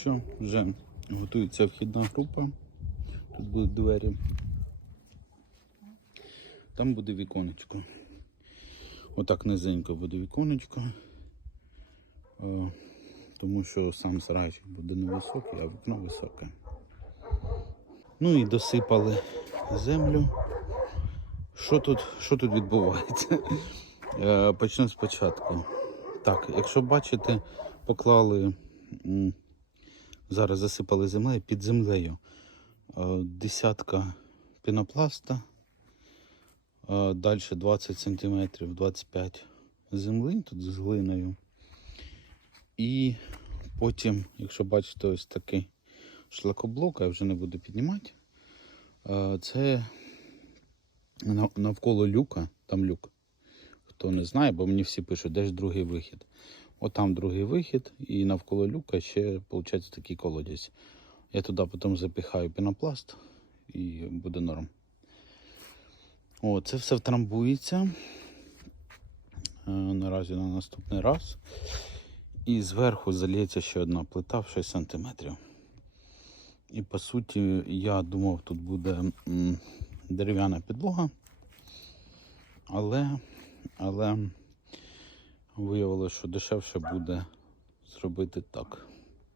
що, вже готується вхідна група. Тут будуть двері. Там буде віконечко. Отак низенько буде віконечко. Е, Тому що сам сарайчик буде невисокий, а вікно високе. Ну і досипали землю. Що тут, що тут відбувається? Е, Почну спочатку. Так, якщо бачите, поклали, зараз засипали землею під землею. е, Десятка пінопласта, далі 20 см, 25 земли тут з глиною. І потім, якщо бачите, ось такий шлакоблок, я вже не буду піднімати. Е, Це навколо люка, там люк. Хто не знає, бо мені всі пишуть, де ж другий вихід. От там другий вихід, і навколо люка ще, виходить, такий колодязь. Я туди потім запихаю пінопласт і буде норм. О, це все втрамбується. Е, Наразі на наступний раз. І зверху заліється ще одна плита в 6 см. І по суті, я думав, тут буде дерев'яна підлога. Але, але виявилося, що дешевше буде зробити так.